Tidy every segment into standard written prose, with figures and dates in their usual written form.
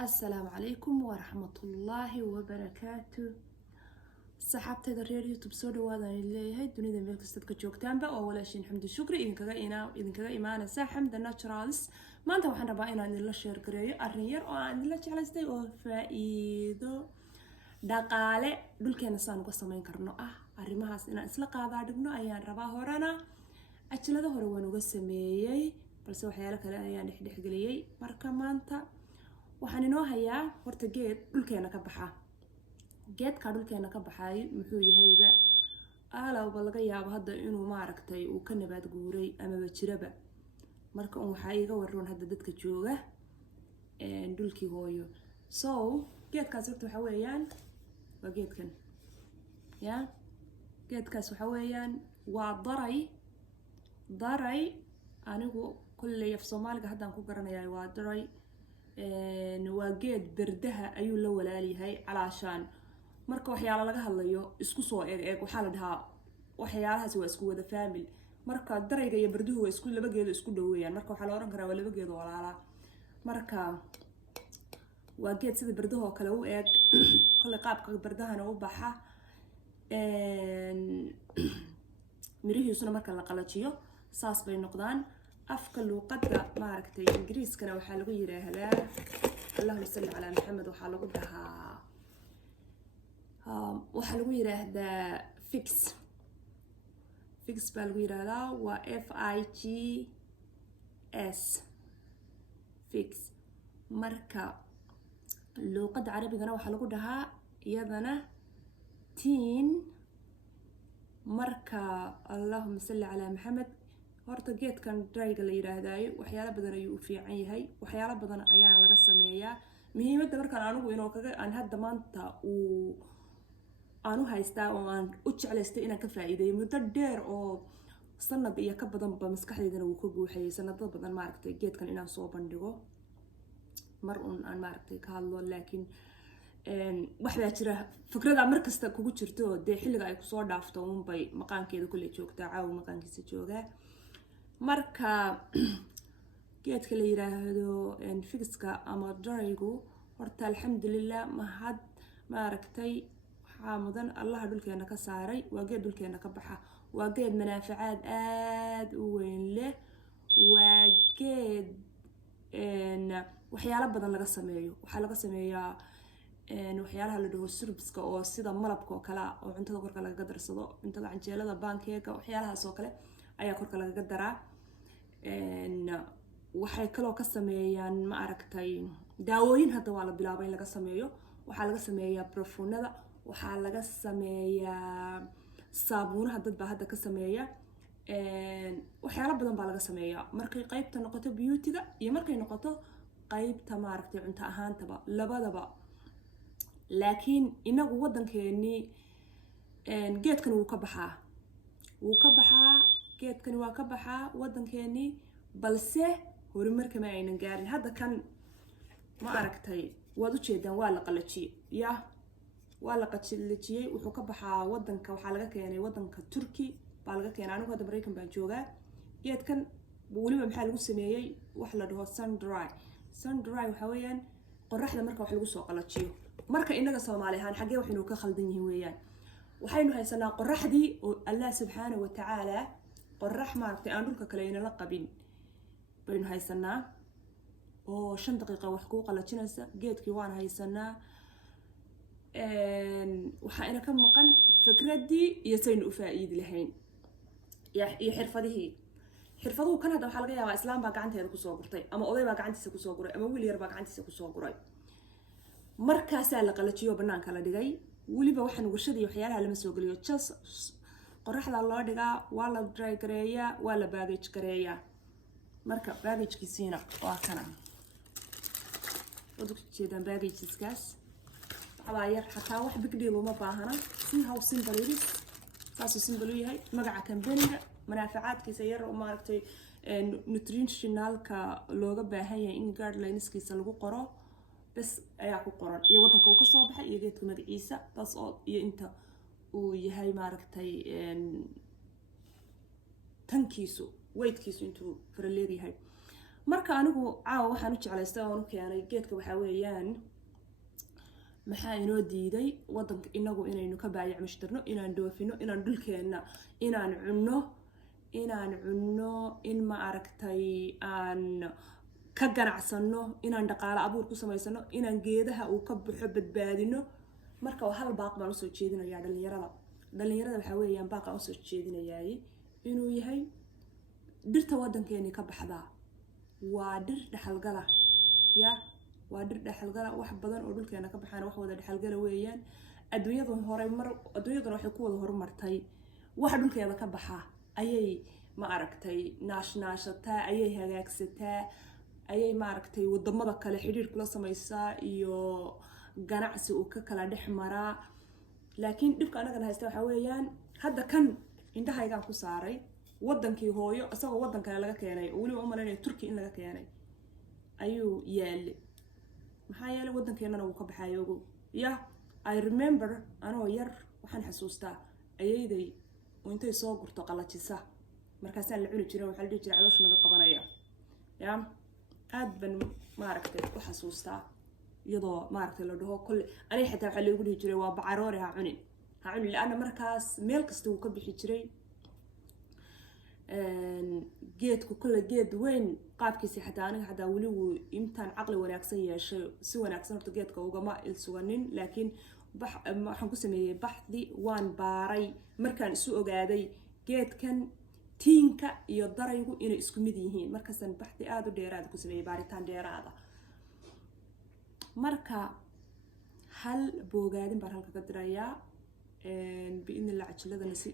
السلام عليكم ورحمة الله وبركاته. صحابتي الرير يوتيوب سو dhawaada ilaahay hay dunida meel kasta ka joogtaanba oo walaashin xamdi shukri idinkaga imaanaysa xamda naturals. maanta waxaan rabaa inaan idin la share gareeyo arrin yar oo aan idin la jeclaystay oo faa'iido dhaqaale dhulkeena saan uga sameyn karno arrimahaas inaan isla qaadaa dhigno ayaan rabaa. horena ajlada hore waan uga sameeyay balse waxyaalo kale ayaan dhexgeliyay. marka maanta waxaan inoo hayaa horta geed dhulkeena ka baxa. geedka dhulkeena ka baxay muxuu yahayba alawba laga yaabo hadda inuu maaragtay uu ka nabaad guuray ama jiraba. marka waxaa iga waran hadda dadka jooga dhulkii hooyo. so geedkaas horta waxa weeyaan waa geedkan geedkaas waxa weeyaan waa daray anigu kulley af Soomaaliga haddaan ku garanayaa waa daray. waa geed berdaha ayuu la walaalyahay calaashaan marka waxyaalo laga hadlayo isku soo eeg waxaa la dhahaa waxyaalahaas waa isku wada family. marka darayga iyo berduhu waa isku laba geed isku dhaweeyaan marka waxaa la oran karaa waa laba geed walaala. marka waa geed sida berdaha oo kale u eeg kale qaabka berdahana u baxa mirihiisuna marka la qalajiyo saas bay noqdaan. afka luuqadda maaragtay ingiriiskana waxaa lagu yiraahdaa Allahumma salli ala Muhammad waxaa lagu dhahaa waxaa lagu yiraahdaa fix baa lagu yiraahdaa waa FIGS fix. marka luuqadda carabigana waxaa lagu dhahaa iyadana tiin. marka Allahumma salli ala Muhammad horta geedkan drayga la yiraahdayo waxyaalo badan ayuu u fiican yahay waxyaalo badan ayaa laga sameeyaa. muhiimadda markaan anigu inoo kaga aan hadda maanta aanu haystaa oo aan u jeclaystay inaan ka faa'iideeyo muddo dheer oo sanad iyo ka badan ba maskaxdeydana uu ka guuxayay sanado badan maaragtay geedkan inaan soo bandhigo mar aan maaragtay ka hadlo. laakiin wax baa jira fikrada markasta kugu jirto dee xilliga ay ku soo dhaafto bay maqaankeeda kulli joogtaa caaw maqaankiisa joogaa. marka geedka la yiraahdo fixka ama daraygu horta alxamdulillah mahad maaragtay waxaa mudan allah dhulkeena ka saaray. waa geed dhulkeena ka baxa waa geed manaafacaad aad u weyn leh waa geed waxyaalo badan laga sameeyo. waxaa laga sameeyaa waxyaalaha la dhaho surbiska oo sida malabka oo kale oo cuntada korka laga darsado cuntada canjeelada bankeega waxyaalahaas oo kale ayaa korka laga daraa. waxay kaloo ka sameeyaan ma aragtay daawooyin hadda waa la bilaabay in laga sameeyo. waxaa laga sameeyaa barfuunada waxaa laga sameeyaa saabuunaha dad baa hadda ka sameeya waxyaalo badan baa laga sameeyaa markay qaybta noqoto beautyga iyo markay noqoto qaybta maaragtay cunto ahaantaba labadaba. laakiin inagu wadankeeni geedkan wuu ka baxaa geedkani waa ka baxaa wadankeeni balse horumarka ma aynan gaarin. hadda kan ma aragtay waad u jeedaan waa la qalajiyay waa la qalajiyay wuxuu ka baxaa wadanka waxaa laga keenay wadanka Turki baa laga keenay anigu hadda Mareykan baan joogaa. geedkan waliba maxaa lagu sameeyay wax la dhaho sun dry waxa weeyaan qorraxda marka wax lagu soo qalajiyo. marka inaga Soomaali ahaan xagee waxaynu ka khaldan yihiin weeyaan waxaynu haysanaa qorraxdii oo Allah subhanahu wa ta'ala qorrax maaragtay aan dhulka kale ina la qabin baynu haysanaa oo 5 daqiiqo wax ku qalajinaysa. geedkii waan haysanaa waxa ina ka maqan fikradii iyo saynu u faa'iidi lahayn iyo xirfaduhu kan hadda waxa laga yaabaa islaam baa gacanteeda ku soo gurtay ama oday baa gacantiisa ku soo guray ama wiil yar baa gacantiisa ku soo guray markaasaa la qalajiyo banaanka la dhigay. waliba waxaan warshadii waxyaalaha lama soo geliyo just qorraxda loo dhigaa waa la dry gareeyaa waa la baggage gareeyaa. marka baggagekiisina waa kana wadu jeedaan baggageskaas waxaa yar xataa wax big deal uma baahana si how simple it is taas simple yahay. magaca company-ga manaafacaadkiisa yar oo maaragtay nutritionalka looga baahan yahay in guidelines-kiisa lagu qoro bas ayaa ku qoran iyo wadanka uu ka soo baxay iyo geedka magaciisa taas oo iyo inta uu yahay maaragtay tankiisu weightkiisu intuu faraleeyahay. marka anigu caawa waxaan u jeclaystay oo u keenay geedka waxaa weeyaan maxaa inoo diiday wadanka inagu inaynu ka baayac mushtarno inaan dhoofino inaan dhulkeena inaan cunno in ma aragtay aan ka ganacsano inaan dhaqaale abuur ku samaysano inaan geedaha uu ka baxo badbaadino marka hal baaq baan usoo jeedinayaa dhalinyarada waxaa weeyaan baaqaan usoo jeedinayaay inuu yahay dhirta wadankeeni ka baxdaa waa dhir dhaxalgala ya waa dhir dhaxalgala wax badan oo dhulkeena ka baxaan wax wada dhaxalgala weeyaan adduunyaduna waxay ku wada horumartay wax dhulkeeda ka baxa ayay ma aragtay naashnaashataa ayay hagaagsataa ayay ma aragtay wadamada kale xiriir kula samaysaa iyo ganacsi uu ka kala dhex maraa laakiin dhibka anagana haysta waxaa weeyaan hadda kan indhahaygaan ku saaray wadankii hooyo isagoo wadan kale laga keenay oo weliba u malaynaya turki in laga keenay ayuu yaale maxaa yeelay wadankeenana wuu ka baxayo ogow ya I remember anoo yar waxaan xasuustaa ayayday intay soo gurto qalajisa markaasaan la cuni jiray waxaa la dhihi jiray caloosha naga qabanaya ya aad ban ma aragtay u xasuustaa iyadoo ma aragtay la dhaho kulle aniga xitaa waxaa lagu dhihi jiray waa bacaroore ha cunin laana markaas meel kasta wuu ka bixi jiray geedku kulle geed weyn qaabkiisa xataa aniga xataa weli wuu intaan caqli wanaagsan yeeshay si wanaagsan horta geedka ugama ilsuganin laakiin waxaan ku sameeyey baxdi waan baaray markaan isu ogaaday geedkan tiinka iyo daraygu inay isku mid yihiin markaasaan baxdi aada u dheeraada ku sameeyey baaritaan dheeraada marka hal boogaadin baan halka ka dirayaa biidnillah cajiladana si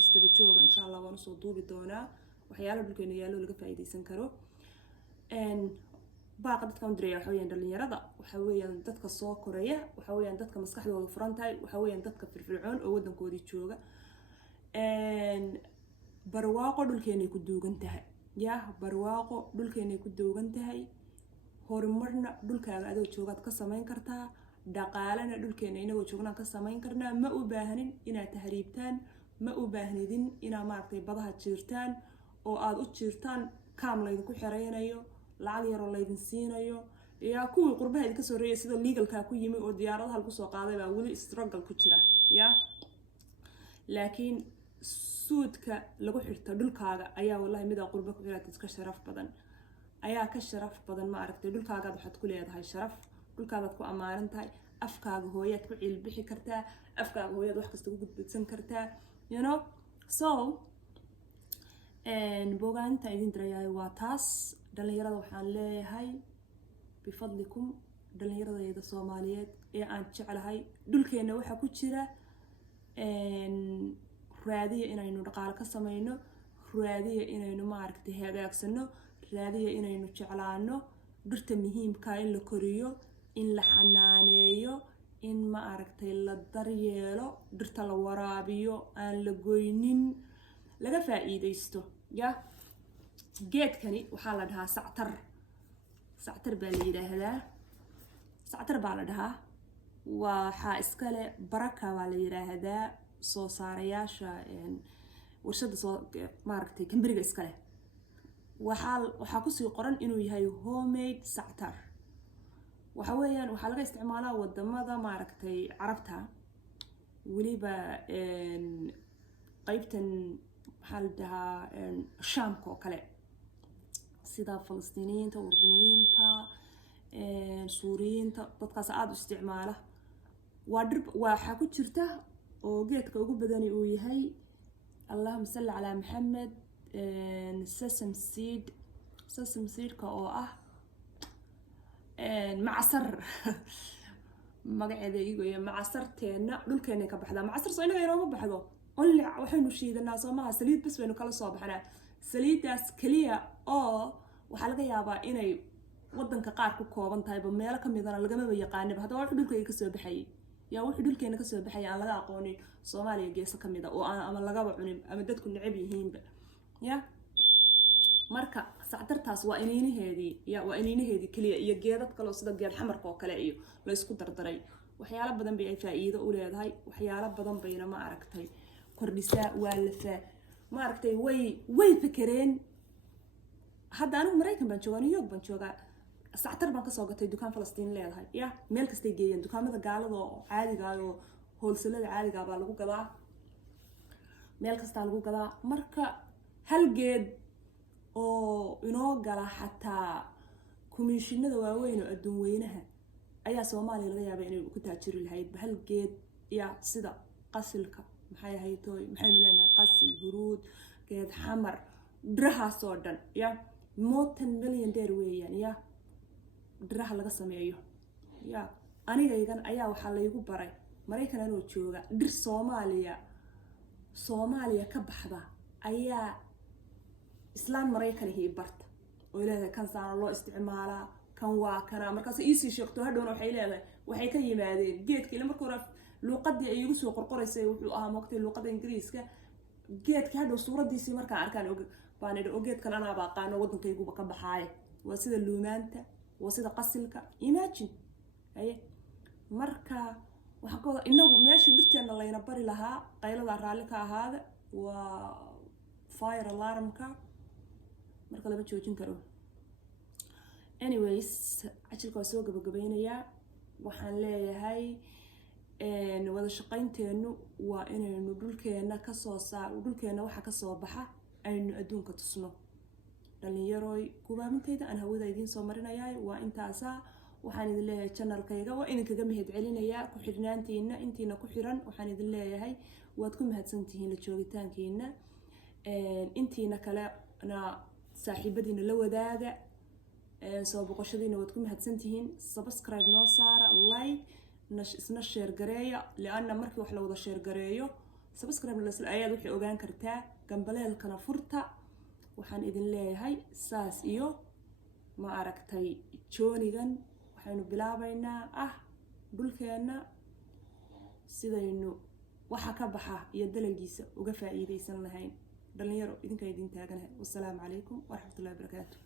isdaba jooga insha allah waan usoo duubi doonaa waxyaala dhulkeena yaallo laga faa'iidaysan karo baaqa dadkaan u diraya waxa weeyaan dhalinyarada waxa weeyaan dadka soo koraya waxa weeyaan dadka maskaxdooda furan tahay waxa weeyaan dadka firfircoon oo wadankoodii jooga barwaaqo dhulkeenay ku duugan tahay ya barwaaqo dhulkeenay ku duugan tahay horumarna dhulkaaga adoo joogaad ka samayn kartaa dhaqaalena dhulkeena inagoo joognaan ka samayn karnaa ma u baahanin inaad tahriibtaan ma u baahnidin inaad maaragtay badaha jiirtaan oo aada u jiirtaan kaam laydinku xereynayo lacag yaroo laydin siinayo yaa kuwii qurbaha idinka soo reeyay sida legalkaa ku yimi oo diyaaradaha lagu soo qaaday baa weli struggle ku jira ya laakiin suudka lagu xirto dhulkaaga ayaa wallahi midaa qurba ku xiraad iska sharaf badan ayaa ka sharaf badan ma aragtay dhulkaagaad waxaad ku leedahay sharaf dhulkaadaad ku ammaanan tahay afkaaga hooyaad ku ciilbixi kartaa afkaaga hooyaad wax kasta ku gudbadsan kartaa you know so boogaanta idin dirayahay waa taas dhalinyarada waxaan leeyahay bifadlikum dhalinyaradayda Soomaaliyeed ee aan jeclahay dhulkeena waxa ku jira raadiya inaynu dhaqaale ka samayno raadiya inaynu ma aragtay hagaagsano raadiya inaynu jeclaano dhirta muhiimka in la koriyo in la xanaaneeyo in ma aragtay la daryeelo dhirta la waraabiyo aan la goynin laga faa'iideysto ya geedkani waxaa la dhahaa sactar baa la yiraahdaa sactar baa la dhahaa waxaa iskale baraka baa la yiraahdaa soo saarayaasha warshada soo maaragtay kambariga iskale waxaa kusii qoran inuu yahay homemade sactar waxa weeyaan waxaa laga isticmaalaa wadamada maaragtay carabta weliba qaybtan maxaa la dhahaa shaamka oo kale sida falastiiniyiinta urduniyiinta suuriyiinta dadkaas aada u isticmaala waxaa ku jirta oo geedka ugu badani uu yahay allahuma salli calaa maxamed sesame seedka oo ah macasar magaceeda igoya macasarteena dhulkeena ka baxdaa macasar soo inaga inooga baxdo only waxaynu shiidanaa soomaha saliid bas baynu kala soo baxnaa saliidaas keliya oo waxaa laga yaabaa inay wadanka qaar ku kooban tahayba meelo ka midana lagamaba yaqaaniba haddaba wuxuu dhulkeyga kasoo baxayay yaa wuxuu dhulkeena kasoo baxaya aan laga aqoonin Soomaaliya geesa ka mid ah oo ama lagaba cunin ama dadku necab yihiinba ya marka sactartaas waa iniinaheedii kaliya iyo geedad kale oo sida geed xamarka oo kale iyo la isku dardaray waxyaalo badan bay ay faa'iido u leedahay waxyaalo badan bayna ma aragtay kordhisaa waa la ma aragtay way fakareen hadda anigu Mareykan baan joogaa, New York baan joogaa, sactar baan kasoo gatay dukaan Falastiin leedahay ya meel kastay geeyeen dukaamada gaalada oo caadiga ah oo wholesale caadiga baa lagu gadaa, meel kasta lagu gadaa. marka hal geed oo inoo gala xataa komishinada waaweyn oo adduun weynaha ayaa Soomaaliya laga yaabaa inay ku taajiri lahayd hal geed ya sida qasilka maxay ahayd maxay leeyahay qasil huruud geed xamar dhirahaas oo dhan ya $1 million weeyaan ya dhiraha laga sameeyo ya anigaygan ayaa waxa la igu baray Mareykan anoo jooga dhir Soomaaliya ka baxda ayaa islaan Mareykan hii barta oo ilaahay kan saan loo isticmaalaa kan waa kana markaas iisi sheegto hadhoona waxay leedahay waxay ka yimaadeen geedka ilaa markii hore luqadii ay igu soo qorqoraysay wuxuu ahaa waqti luqada Ingiriiska geedka hadhow suuradiisii markaan arkaan baan idhi geedkan anaa baa qaano wadankayguba ka baxaay waa sida luumaanta waa sida qasilka imagine ay marka waxa kooda inagu meeshii dhirteena layna bari lahaa qaylada raali ka ahaada waa fire alarmka marka laba joojin karo. anyways ajilka soo gabagabeynaya waxaan leeyahay wada shaqaynteenu waa inaynu dhulkeena ka soo saar dhulkeena waxa ka soo baxa aynu adduunka tusno. dhalinyarooy gubaamintayda aan hawada idin soo marinayaa waa intaasa waxaan idin leeyahay channelkayga waa idinkaga mahad celinayaa ku xirnaantiina intiina ku xiran waxaan idin leeyahay waad ku mahadsantihiin la joogitaankiina intiina kale na saaxiibadiina la wadaaga soo boqoshadiina waad ku mahadsantihiin subscribe noo saara like isna share gareeya laana markii wax la wada share gareeyo subscribe la ayaad wixii ogaan kartaa gambaleelkana furta waxaan idin leeyahay saas iyo ma aragtay joonigan waxaynu bilaabaynaa dhulkeena sidaynu waxa ka baxa iyo dalaggiisa uga faa'iideysan lahayn dhalinyaro idinka idin taaganahay. wassalaamu calaykum waraxmatullaahi wabarakaatuh.